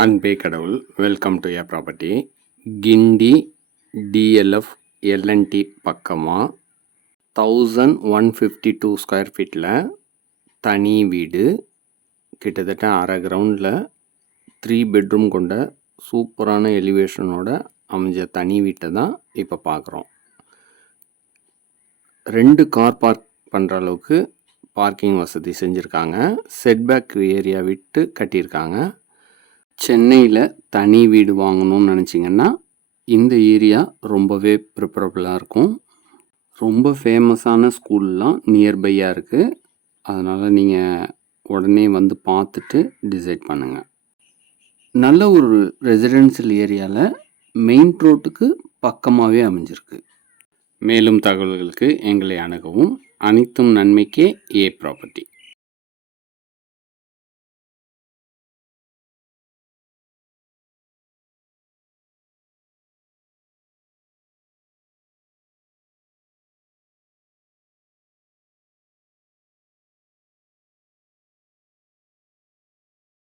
அன்பே கடவுள். Welcome to a property. Guindy DLF LNT பக்கமாக 1152 ஸ்கொயர் ஃபீட்டில் தனி வீடு, கிட்டத்தட்ட அரை கிரவுண்டில் 3 பெட்ரூம் கொண்ட சூப்பரான எலிவேஷனோட அமைஞ்ச தனி வீட்டை தான் இப்போ பார்க்குறோம். 2 கார் பார்க் பண்ணுற அளவுக்கு பார்க்கிங் வசதி செஞ்சுருக்காங்க. செட்பேக் ஏரியா விட்டு கட்டியிருக்காங்க. சென்னையில் தனி வீடு வாங்கணும்னு நினச்சிங்கன்னா இந்த ஏரியா ரொம்பவே ப்ரிஃபரபுளாக இருக்கும். ரொம்ப ஃபேமஸான ஸ்கூல்லாம் நியர்பையாக இருக்குது. அதனால் நீங்கள் உடனே வந்து பார்த்துட்டு டிசைட் பண்ணுங்கள். நல்ல ஒரு ரெசிடென்ஷியல் ஏரியாவில் மெயின் ரோட்டுக்கு பக்கமாகவே அமைஞ்சிருக்கு. மேலும் தகவல்களுக்கு எங்களை அணுகவும். அனைத்தும் நன்மைக்கே ஏ ப்ராப்பர்ட்டி.